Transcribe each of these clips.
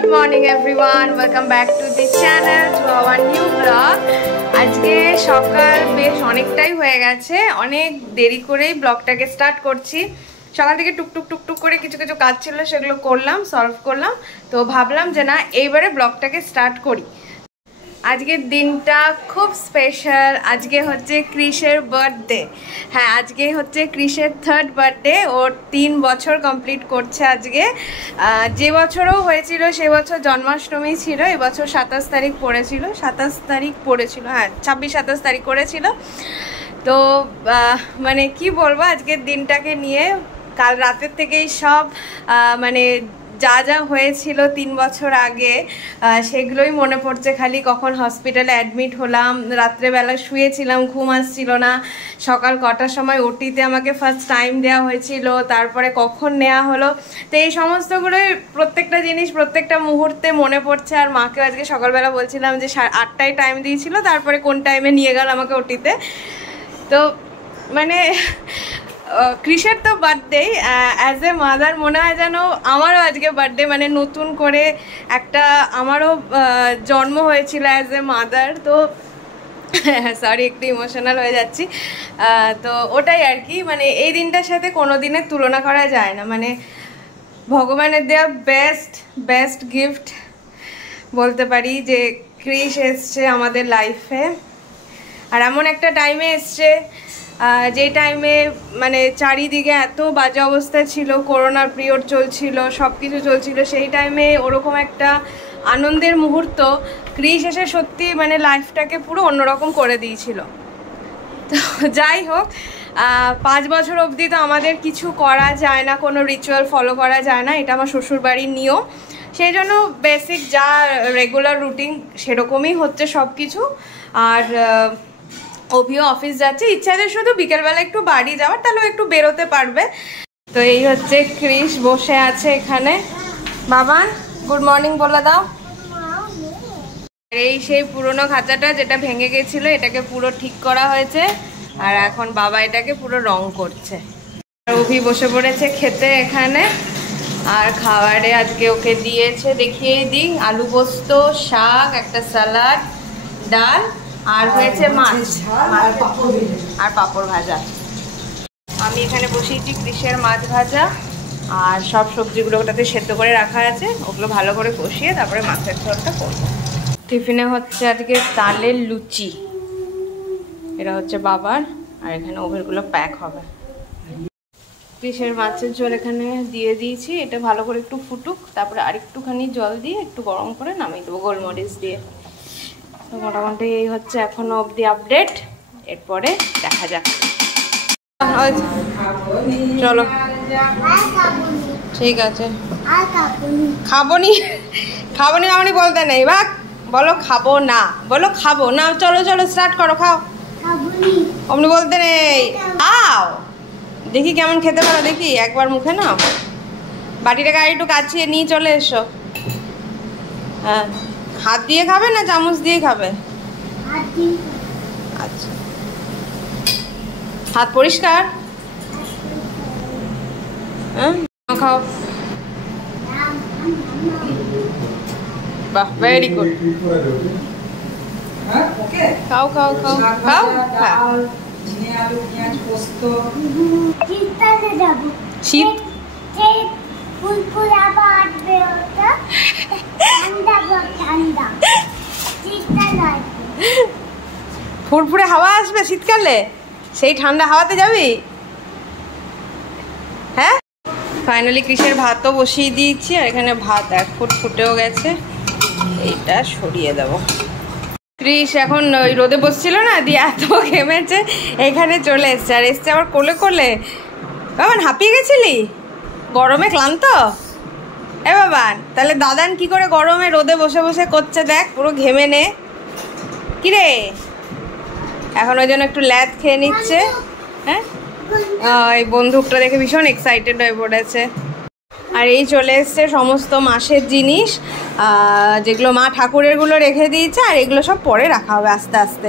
Good morning everyone, welcome back to the channel to our new vlog. আজকে সকাল বেশ অনেকটাই হয়ে গেছে, অনেক দেরি করেই ব্লগটাকে স্টার্ট করছি। সকাল থেকে টুকটুক টুকটুক করে কিছু কিছু কাজ ছিল, সেগুলো করলাম, সলভ করলাম। তো ভাবলাম যে না, এইবারে ব্লগটাকে স্টার্ট করি। আজকের দিনটা খুব স্পেশাল। আজকে হচ্ছে ক্রিসের বার্থডে। হ্যাঁ, আজকে হচ্ছে ক্রিসের 3rd বার্থডে। ওর 3 বছর কমপ্লিট করছে আজকে। যে বছরও হয়েছিল সে বছর জন্মাষ্টমী ছিল, এবছর 27 তারিখ পড়েছিল। 27 তারিখ পড়েছিল, হ্যাঁ 26-27 তারিখ করেছিল। তো মানে কি বলবো, আজকের দিনটাকে নিয়ে কাল রাতের থেকেই সব মানে যা যা হয়েছিল 3 বছর আগে সেগুলোই মনে পড়ছে খালি। কখন হসপিটালে অ্যাডমিট হলাম, রাত্রেবেলা শুয়েছিলাম, ঘুম আসছিল না, সকাল কটার সময় ওটিতে আমাকে ফার্স্ট টাইম দেওয়া হয়েছিল, তারপরে কখন নেওয়া হলো। তো এই সমস্তগুলোই প্রত্যেকটা জিনিস প্রত্যেকটা মুহূর্তে মনে পড়ছে। আর মাকে আজকে সকালবেলা বলছিলাম যে 8টায় টাইম দিয়েছিল, তারপরে কোন টাইমে নিয়ে গেল আমাকে ওটিতে। তো মানে ক্রিসের তো বার্থডে, অ্যাজ এ মাদার মনে হয় যেন আমারও আজকে বার্থডে, মানে নতুন করে একটা আমারও জন্ম হয়েছিল অ্যাজ এ মাদার। তো সরি, একটু ইমোশনাল হয়ে যাচ্ছি। তো ওটাই আর কি, মানে এই দিনটার সাথে কোনো দিনের তুলনা করা যায় না। মানে ভগবানের দেওয়া বেস্ট গিফট বলতে পারি যে ক্রিস এসছে আমাদের লাইফে। আর এমন একটা টাইমে এসছে যে টাইমে মানে চারিদিকে এত বাজে অবস্থা ছিল, করোনার পিরিয়ড চলছিল, সব কিছু চলছিল। সেই টাইমে ওরকম একটা আনন্দের মুহূর্ত ক্রিস এসে সত্যি মানে লাইফটাকে পুরো অন্যরকম করে দিয়েছিল। তো যাই হোক, 5 বছর অবধি তো আমাদের কিছু করা যায় না, কোনো রিচুয়াল ফলো করা যায় না, এটা আমার শ্বশুরবাড়ির নিয়ম। সেই জন্য বেসিক যা রেগুলার রুটিন সেরকমই হচ্ছে সব কিছু। আর অভিও অফিস যাচ্ছে, ইচ্ছা আছে শুধু বিকেলবেলা একটু বাড়ি যাওয়ার, তাহলে একটু বেরোতে পারবে। তো এই হচ্ছে ক্রিস বসে আছে এখানে। বাবা গুড মর্নিং বলে দাও। এই সেই পুরনো খাঁচাটা যেটা ভেঙে গেছিল, এটাকে পুরো ঠিক করা হয়েছে। আর এখন বাবা এটাকে পুরো রং করছে। অভি বসে পড়েছে খেতে এখানে। আর খাবারে আজকে ওকে দিয়েছে, দেখিয়ে দিই, আলু পোস্ত, শাক, একটা স্যালাড, ডাল, আর হয়েছে মাছ আর পাঁপড় ভাজা। আমি এখানে বসিয়েছি ক্রিসের মাছ ভাজা, আর সব সবজিগুলো ওটাতে সেদ্ধ করে রাখা আছে, ওগুলো ভালো করে কষিয়ে তারপরে মাছের ঝোলটা করবো। টিফিনে হচ্ছে আজকে তালের লুচি, এটা হচ্ছে বাবার, আর এখানে ওভেরগুলো প্যাক হবে। ক্রিসের মাছের ঝোল এখানে দিয়ে দিয়েছি, এটা ভালো করে একটু ফুটুক, তারপরে আর একটুখানি জল দিয়ে একটু গরম করে নামিয়ে দেবো গোলমরিচ দিয়ে। তো মোটামুটি এই হচ্ছে এখনো অবধি আপডেট, এরপরে দেখা যাক। চলো ঠিক আছে। খাবনি খাবনি বলতে নেই, বা বলো খাবো না, বলো খাবো না। চলো চলো স্টার্ট করো, খাও। অমনি বলতে নেই, খাও। দেখি কেমন খেতে পারো, দেখি একবার মুখে নাও। বাটিটাকে আর একটু কাছিয়ে নিয়ে চলে এসো। হ্যাঁ, হাত দিয়ে খাবে না চামচ দিয়ে খাবে? আচ্ছা, হাত পরিষ্কার? হ্যাঁ, খাও। বাহ, ভেরি গুড। খাও খাও খাও খাও। শীত ফুরফুরে হাওয়া আসবে শীতকালে, সেই ঠান্ডা হাওয়াতে যাবি? হ্যাঁ, ফাইনালি ক্রিসের ভাতও বসিয়ে দিয়েছি, আর এখানে ভাত 1 ফুট ফুটেও গেছে, এইটা সরিয়ে দেবো। ক্রিস এখন ওই রোদে বসছিল না, দিয়ে এত ঘেমেছে এখানে চলে এসছে, আর এসছে আবার কোলে কোলে। বাবান হাঁপিয়ে গেছিলি, গরমে ক্লান্ত? এ বাবান, তাহলে দাদান কি করে গরমে রোদে বসে বসে করছে দেখ, পুরো ঘেমে নে। কিরে, এখন ওই জন্য একটু ল্যাদ খেয়ে নিচ্ছে। হ্যাঁ, এই বন্দুকটা দেখে ভীষণ এক্সাইটেড হয়ে পড়েছে। আর এই চলে এসছে সমস্ত মাসের জিনিস, যেগুলো মা ঠাকুরেরগুলো রেখে দিয়েছে, আর এগুলো সব পরে রাখা হবে আস্তে আস্তে।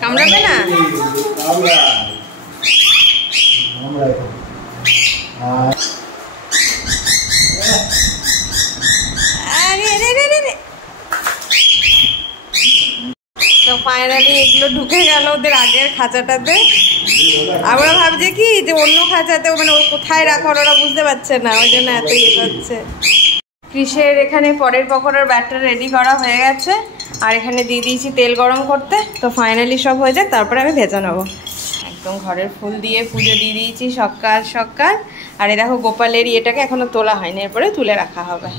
কামড়াবে না? তো ফাইনালি এগুলো ঢুকে গেল ওদের আগের খাঁচাটাতে। আমরা ভাবছি কি যে অন্য খাঁচাতে, মানে ও কোথায় রাখা ওরা বুঝতে পারছে না, ওই জন্য এত ইয়ে করছে। কৃষের এখানে পরের পকোড়ার ব্যাটার রেডি করা হয়ে গেছে, আর এখানে দিয়ে দিয়েছি তেল গরম করতে। তো ফাইনালি সব হয়ে যাক, তারপরে আমি ভেজে নেবো। একদম ঘরের ফুল দিয়ে পুজো দিয়ে দিয়েছি সকাল সকাল। আর এই দেখো গোপালের ইয়েটাকে এখনো তোলা হয়নি, এরপরে তুলে রাখা হবে।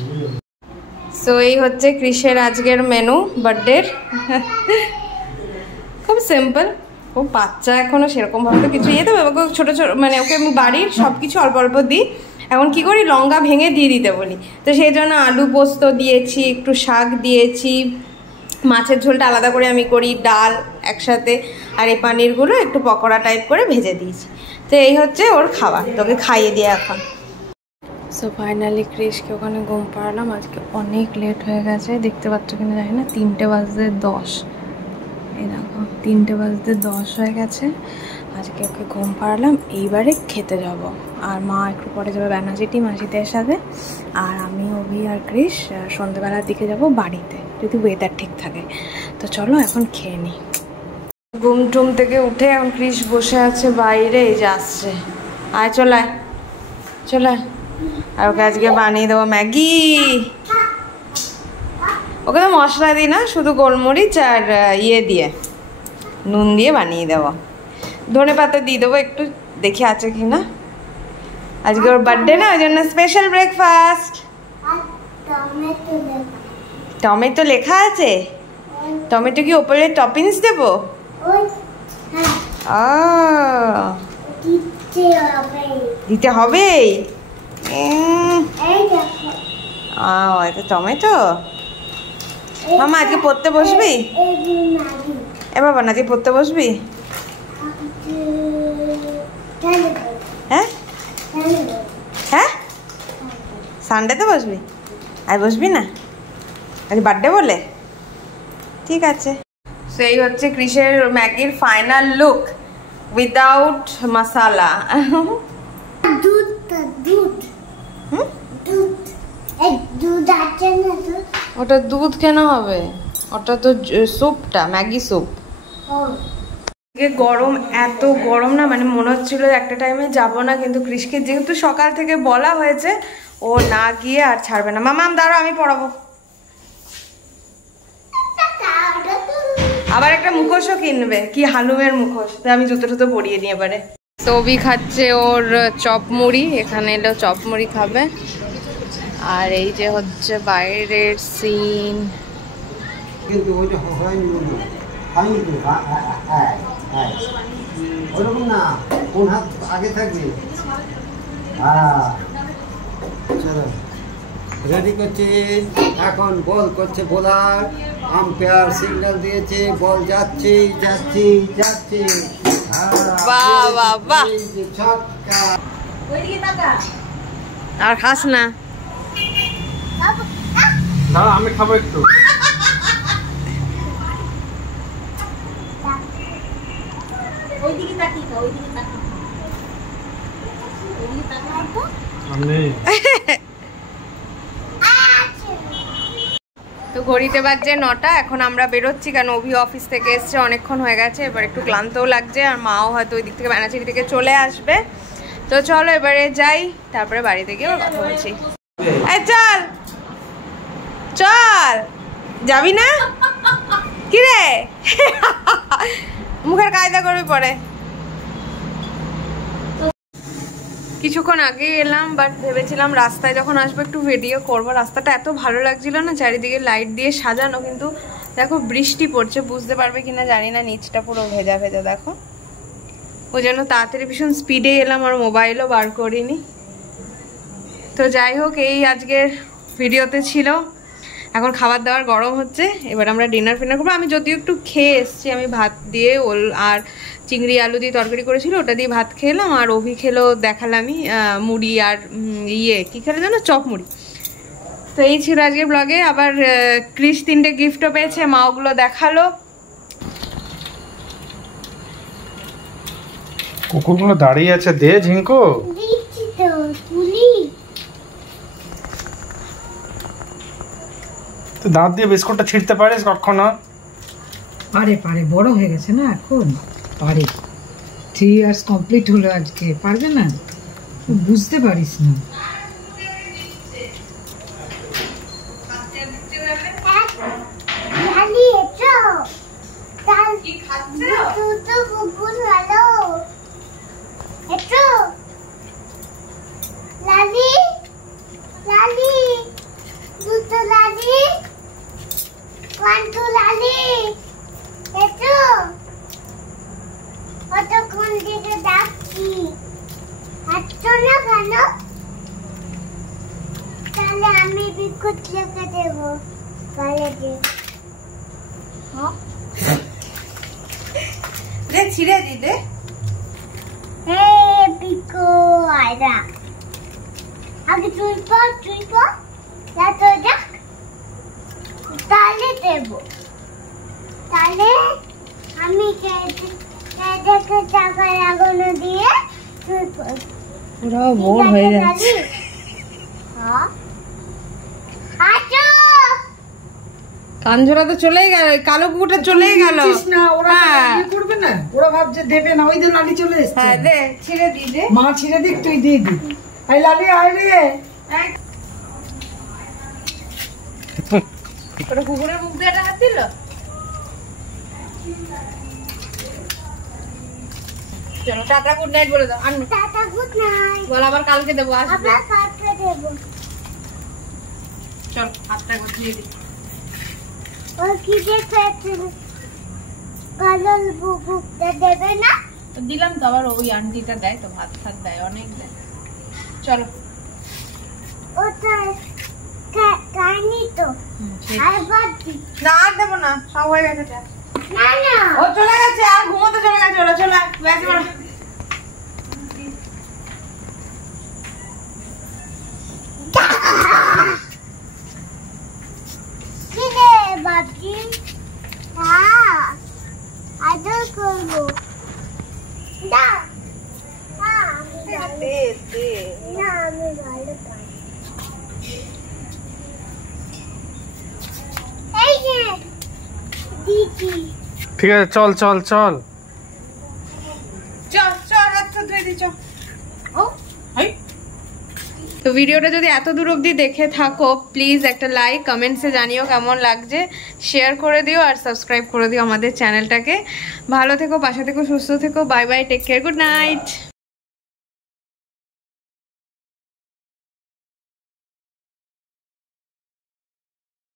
সো এই হচ্ছে কৃষের আজকের মেনু বার্থডের। খুব সিম্পল, ও বাচ্চা এখনো সেরকমভাবে তো কিছু ইয়ে দেবে, ওকে ছোটো ছোটো মানে ওকে আমি বাড়ির সব কিছু অল্প অল্প দিই। এখন কি করি, লঙ্কা ভেঙে দিয়ে দিতে বলি। তো সেই জন্য আলু পোস্ত দিয়েছি, একটু শাক দিয়েছি, মাছের ঝোলটা আলাদা করে আমি করি, ডাল একসাথে, আর এই পানিরগুলো একটু পকোড়া টাইপ করে ভেজে দিয়েছি। তো এই হচ্ছে ওর খাবার, তোকে খাইয়ে দিয়ে এখন। সো ফাইনালি ক্রিশকে ওখানে ঘুম পাড়ালাম। আজকে অনেক লেট হয়ে গেছে, দেখতে পাচ্ছ কিনা জানি না, 3:10। এই দেখো 3:10 হয়ে গেছে। আজকে ওকে ঘুম পাড়ালাম, এইবারে খেতে যাব। আর মা একটু পরে যাবে ব্যানার্জিটি মাসিদের সাথে, আর আমি অভি আর ক্রিশ সন্ধ্যেবেলার দিকে যাব বাড়িতে, যদি ওয়েদার ঠিক থাকে। তো চলো এখন খেয়ে নিই। ঘুম টুম থেকে উঠে এখন ক্রিশ বসে আছে বাইরে, এই যে আসছে। আয় চলায় চলায়। আর ওকে আজকে বানিয়ে দেবো ম্যাগি। ওকে তো মশলা দিই না, শুধু গোলমরিচ আর ইয়ে দিয়ে, নুন দিয়ে বানিয়ে দেবো। ধনে পাতা দিয়ে দেবো একটু, দেখি আছে কি না। আজকে ওর বার্থডে না, ওই জন্য স্পেশাল ব্রেকফাস্ট। টমেটো লেখা আছে? টমেটো কি ওপরে টপিংস দেবো? দিতে হবে। এটা টমেটো। মামা আজকে পড়তে বসবি? এ বাবা না, আজকে পড়তে বসবি? হ্যাঁ হ্যাঁ, সানডেতে বসবি? আর বসবি না? আজ বার্থডে বলে? ঠিক আছে। সেই হচ্ছে কৃষের ম্যাগির ফাইনাল লুক উইদাউট মশালা। ওটা দুধ কেন হবে? ওটা তো স্যুপটা, ম্যাগি স্যুপ। গরম, এত গরম না, মানে মনে হচ্ছিল একটা টাইমে যাব না, কিন্তু কৃষকে যেহেতু সকাল থেকে বলা হয়েছে, ও না গিয়ে আর ছাড়বে না। মামা দাঁড়াও, আমি পড়াবো। আবার একটা মুখোশও কিনবে, কি হালুমের মুখোশ, তো আমি জুতো টুতো পরিয়ে নিয়ে এবারে। সবই খাচ্ছে ওর চপ মুড়ি, এখানে এলো চপ মুড়ি খাবে। আর এই যে হচ্ছে বাইরের সিন। কিন্তু ওইটা হয়নি, হয়নি তো, ওরকম না, কোন হাত আগে থাকবে। চলো রেডি করছি, এখন বল করছে বোলার, আম্পায়ার সিগন্যাল দিয়েছে, বল যাচ্ছে যাচ্ছে যাচ্ছে। বাহ বাহ বাহ, আর খাস না? আমি খাবো একটু। তো ঘড়িতে বাজছে 9টা, এখন আমরা বেরোচ্ছি, কারণ অভি অফিস থেকে এসছে, অনেকক্ষণ হয়ে গেছে, এবার একটু ক্লান্তও লাগছে, আর মাও হয়তো ওই দিক থেকে ব্যানার্জি থেকে চলে আসবে। তো চলো এবারে যাই, তারপরে বাড়িতে গিয়ে ওর কথা বলছি। এই চল চল, যাবি না? কি রে, মুখের কায়দা করবি পরে। কিছুক্ষণ আগে এলাম, বাট ভেবেছিলাম রাস্তায় যখন আসবো একটু ভিডিও করবো। রাস্তাটা এত ভালো লাগছিল না, চারিদিকে লাইট দিয়ে সাজানো, কিন্তু দেখো বৃষ্টি পড়ছে, বুঝতে পারবে কিনা জানি না, নিচটা পুরো ভেজা ভেজা দেখো। ওই জন্য তাড়াতাড়ি ভীষণ স্পিডে এলাম, আর মোবাইলও বার করিনি। তো যাই হোক, এই আজকের ভিডিওতে ছিল। এখন খাবার দাবার গরম হচ্ছে, এবার আমরা ডিনার ফিনার করবো। আমি যদিও একটু খেয়ে এসছি, আমি ভাত দিয়ে ওল আর চিংড়ি আলু দিয়ে তরকারি করেছিল, ওটা দিয়ে ভাত খেলাম। আর অভি খেলো দেখালামই মুড়ি আর কি খেলে জানো, চপ মুড়ি। তো এই ছিল আজকের ব্লগে। আবার ক্রিস 3টে গিফটও পেয়েছে, মা ওগুলো দেখালো। কুকুরগুলো দাঁড়িয়ে আছে, দে ঝিঙ্কু। তো দাঁত দিয়ে বিস্কুটটা ছিঁড়তে পারিস কখনো? পারে পারে, বড় হয়ে গেছে না এখন, পারে। 3 ইয়ার্স কমপ্লিট হলো আজকে, পারবে না? বুঝতে পারিস না। আমি বিস্কুট লেখা দেবো ছিঁড়ে দিতে আগে তুই পর তাহলে দেবো, তাহলে আমি টাকা লাগানো দিয়ে তুই পর। ওরাও বোর হয়ে যাচ্ছে। কাঞ্জরা তো চলেই গেল, কালো কুকুরটা চলেই গেল না, ওরা করবে না, ওরা ভাবছে দেবে না। ওই যে লালি চলে এসেছে। হ্যাঁ দে, ছিঁড়ে দি দে। মা ছিঁড়ে দিক, তুই দিয়ে দি। আই লালি আয় রে। ওটা কুকুরের মুখ দিয়ে হাত দিল। চলো টাটা গুড নাইট বলে দাও। আর টাটা গুড নাইট বল, আবার কালকে দেবো, আসবে। আবার কালকে দেবো। চল হাতটা গুছিয়ে দি। ও কি দেখেছে, কালো বুকটা দেবে না? তো দিলাম তো, আবার ওই আন্টিটা দেয় তো, ভাত ফাত দেয়, অনেক দেয়। চলো ওটা কানি তো আর বাদ দি। না আর দেবো না, সব হয়ে গেছে। না না, ও চলে গেছে, আর ঘুমোতে চলে গেছে। ওরা চলে ব্যাস। কি রে বাবজি? হ্যাঁ আদর করবো। না না, আমি ভালো পাই। এই যে দিদি, ঠিক আছে, চল চল চল। চল চল, হাত ধুয়ে দি, চল। তো ভিডিওটা যদি এত দূর অবধি দেখে থাকো, প্লিজ একটা লাইক কমেন্টসে জানিও কেমন লাগছে, শেয়ার করে দিও আর সাবস্ক্রাইব করে দিও আমাদের চ্যানেলটাকে। ভালো থেকো, পাশে থেকো, সুস্থ থেকো। Bye bye, take care, good night.